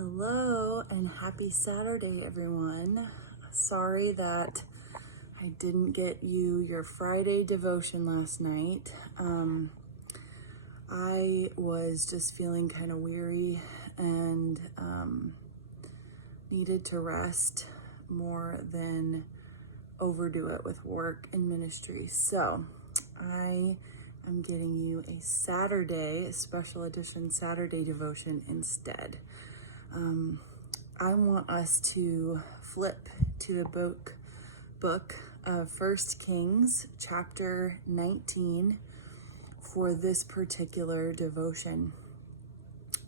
Hello and happy Saturday, everyone. Sorry that I didn't get you your Friday devotion last night. I was just feeling kind of weary and needed to rest more than overdo it with work and ministry. So I am getting you a special edition Saturday devotion instead. I want us to flip to the book of 1 Kings chapter 19 for this particular devotion.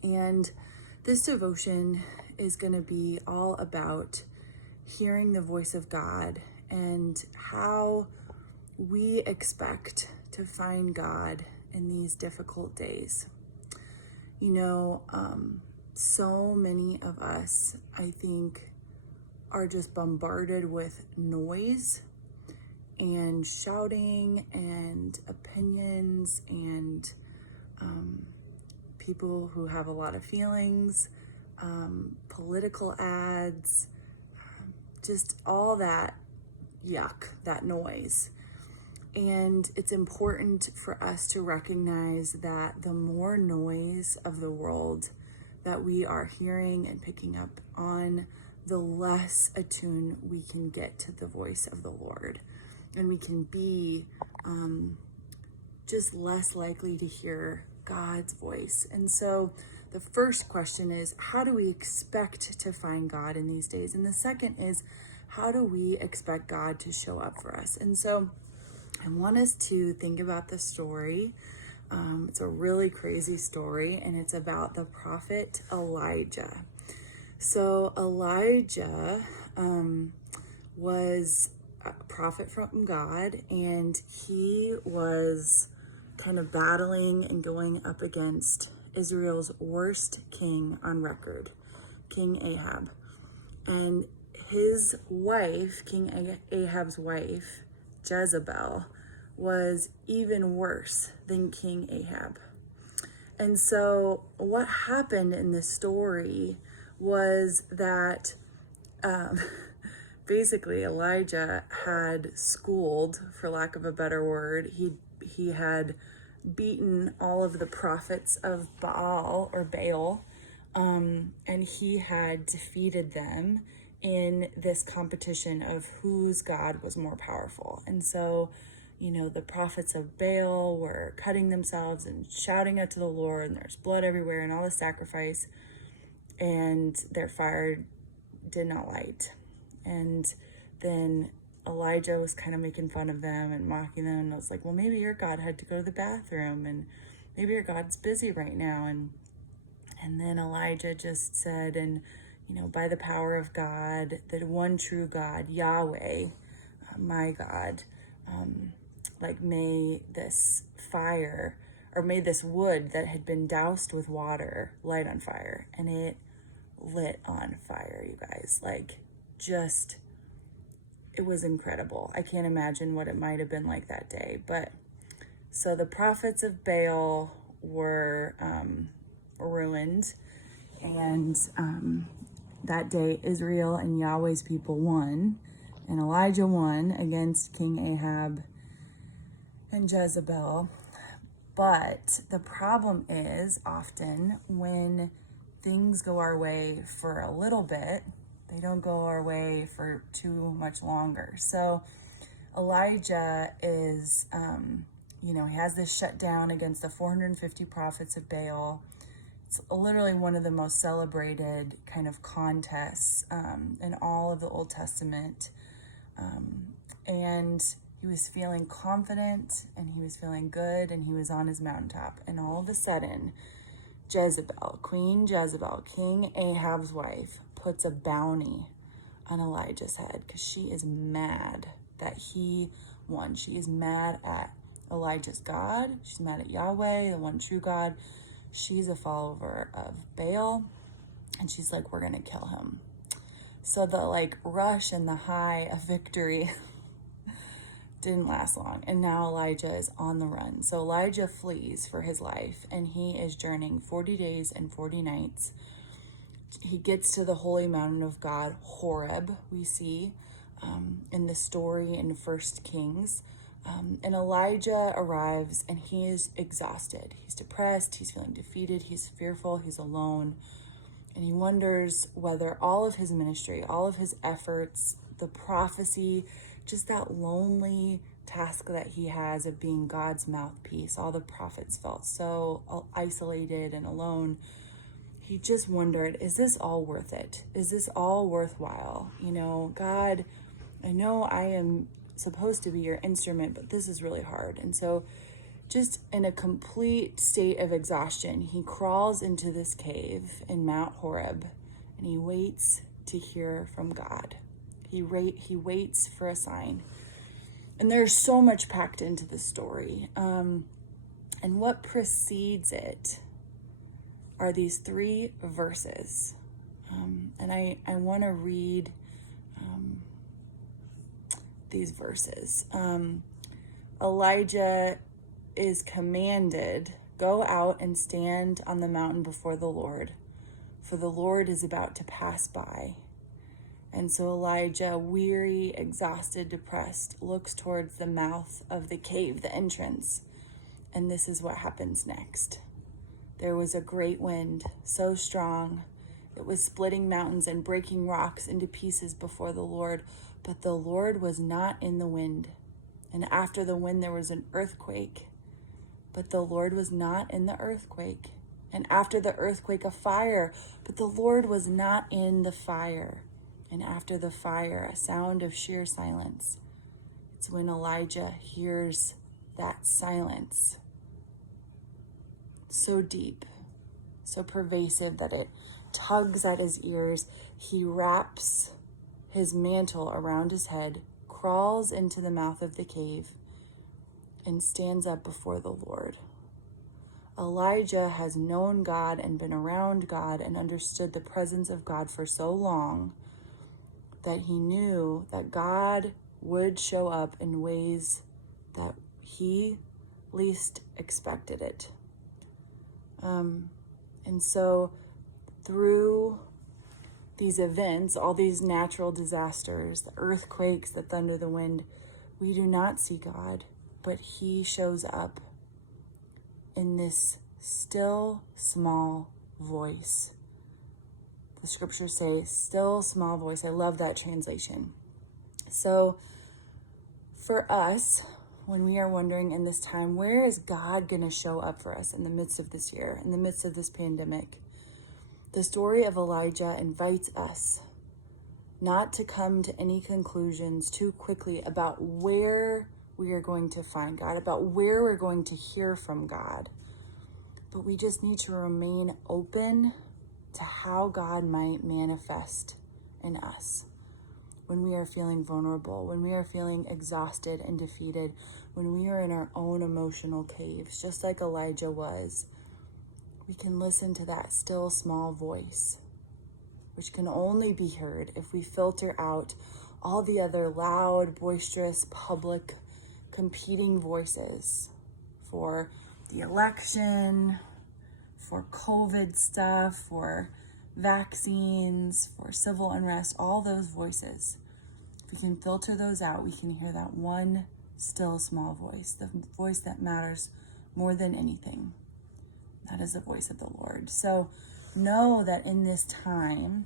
And this devotion is going to be all about hearing the voice of God and how we expect to find God in these difficult days. So many of us, I think, are just bombarded with noise and shouting and opinions and people who have a lot of feelings, political ads, just all that yuck, that noise. And it's important for us to recognize that the more noise of the world that we are hearing and picking up on, the less attuned we can get to the voice of the Lord. And we can be just less likely to hear God's voice. And so the first question is, how do we expect to find God in these days? And the second is, how do we expect God to show up for us? And so I want us to think about the story. It's a really crazy story, and it's about the prophet Elijah. So Elijah was a prophet from God, and he was kind of battling and going up against Israel's worst king on record, King Ahab. And his wife, King Ahab's wife, Jezebeel, was even worse than King Ahab. And so what happened in this story was that basically Elijah had schooled, for lack of a better word, he had beaten all of the prophets of Baal, and he had defeated them in this competition of whose God was more powerful. And so the prophets of Baal were cutting themselves and shouting out to the Lord, and there's blood everywhere and all the sacrifice, and their fire did not light. And then Elijah was kind of making fun of them and mocking them, and I was like, well, maybe your God had to go to the bathroom, and maybe your God's busy right now. And then Elijah just said, and by the power of God, the one true God, Yahweh, my God, may this fire, or may this wood that had been doused with water light on fire. And it lit on fire, you guys. It was incredible. I can't imagine what it might have been like that day. But so the prophets of Baal were ruined. And that day, Israel and Yahweh's people won. And Elijah won against King Ahab and Jezebel. But the problem is, often when things go our way for a little bit, they don't go our way for too much longer. So Elijah is, he has this shutdown against the 450 prophets of Baal. It's literally one of the most celebrated kind of contests in all of the Old Testament. And he was feeling confident, and he was feeling good, and he was on his mountaintop. And all of a sudden, Queen Jezebeel, King Ahab's wife, puts a bounty on Elijah's head because she is mad that he won. She is mad at Elijah's God. She's mad at Yahweh, the one true God. She's a follower of Baal, and she's like, we're going to kill him. So the rush and the high of victory didn't last long. And now Elijah is on the run. So Elijah flees for his life, and he is journeying 40 days and 40 nights he gets to the holy mountain of God, Horeb, we see in the story in 1 Kings. And Elijah arrives and he is exhausted. He's depressed, he's feeling defeated, he's fearful, he's alone. And he wonders whether all of his ministry, all of his efforts, the prophecy, just that lonely task that he has of being God's mouthpiece. All the prophets felt so isolated and alone. He just wondered, is this all worth it? Is this all worthwhile? God, I know I am supposed to be your instrument, but this is really hard. And so just in a complete state of exhaustion, he crawls into this cave in Mount Horeb and he waits to hear from God. He waits for a sign. And there's so much packed into the story. And what precedes it are these 3 verses. And I want to read these verses. Elijah is commanded, go out and stand on the mountain before the Lord, for the Lord is about to pass by. And so Elijah, weary, exhausted, depressed, looks towards the mouth of the cave, the entrance. And this is what happens next. There was a great wind, so strong, it was splitting mountains and breaking rocks into pieces before the Lord. But the Lord was not in the wind. And after the wind, there was an earthquake. But the Lord was not in the earthquake. And after the earthquake, a fire. But the Lord was not in the fire. And after the fire, a sound of sheer silence. It's when Elijah hears that silence. So deep, so pervasive that it tugs at his ears. He wraps his mantle around his head, crawls into the mouth of the cave, and stands up before the Lord. Elijah has known God and been around God and understood the presence of God for so long that he knew that God would show up in ways that he least expected it. And so through these events, all these natural disasters, the earthquakes, the thunder, the wind, we do not see God, but he shows up in this still small voice. The scriptures say, still small voice. I love that translation. So for us, when we are wondering in this time, where is God going to show up for us in the midst of this year, in the midst of this pandemic? The story of Elijah invites us not to come to any conclusions too quickly about where we are going to find God, about where we're going to hear from God. But we just need to remain open to how God might manifest in us when we are feeling vulnerable, when we are feeling exhausted and defeated, when we are in our own emotional caves, just like Elijah was. We can listen to that still small voice, which can only be heard if we filter out all the other loud, boisterous, public, competing voices for the election, for COVID stuff, for vaccines, for civil unrest, all those voices. If we can filter those out, we can hear that one still small voice, the voice that matters more than anything. That is the voice of the Lord. So know that in this time,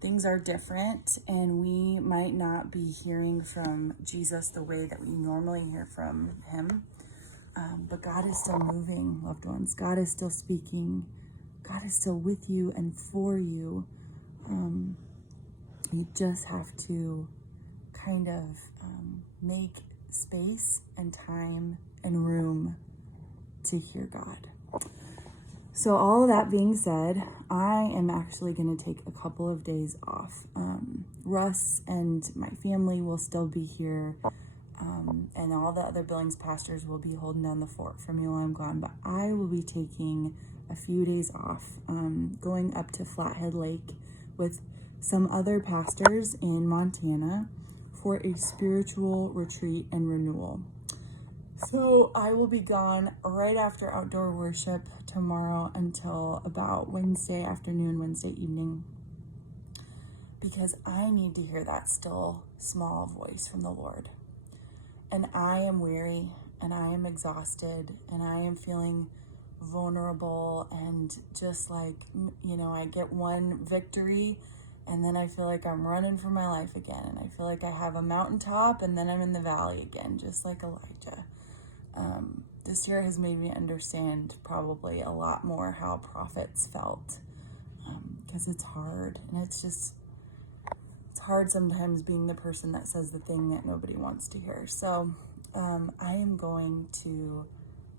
things are different and we might not be hearing from Jesus the way that we normally hear from him. But God is still moving, loved ones. God is still speaking. God is still with you and for you. You just have to kind of make space and time and room to hear God. So all of that being said, I am actually going to take a couple of days off. Russ and my family will still be here. And all the other Billings pastors will be holding down the fort for me while I'm gone. But I will be taking a few days off, going up to Flathead Lake with some other pastors in Montana for a spiritual retreat and renewal. So I will be gone right after outdoor worship tomorrow until about Wednesday afternoon, Wednesday evening, because I need to hear that still small voice from the Lord. And I am weary and I am exhausted and I am feeling vulnerable and just like, I get one victory and then I feel like I'm running for my life again. And I feel like I have a mountaintop and then I'm in the valley again, just like Elijah. This year has made me understand probably a lot more how prophets felt, because it's hard, and it's hard sometimes being the person that says the thing that nobody wants to hear. So I am going to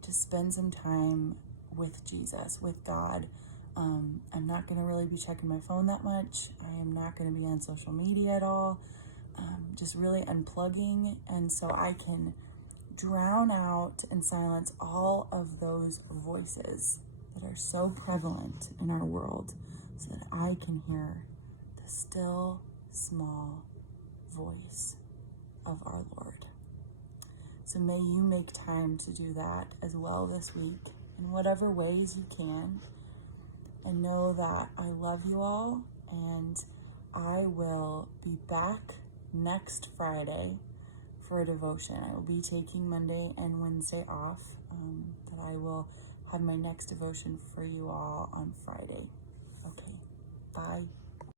spend some time with Jesus, with God. I'm not going to really be checking my phone that much. I am not going to be on social media at all. Just really unplugging, and so I can drown out and silence all of those voices that are so prevalent in our world, so that I can hear the still small voice of our Lord. So may you make time to do that as well this week in whatever ways you can. And know that I love you all, and I will be back next Friday for a devotion. I will be taking Monday and Wednesday off, but I will have my next devotion for you all on Friday. Okay, bye.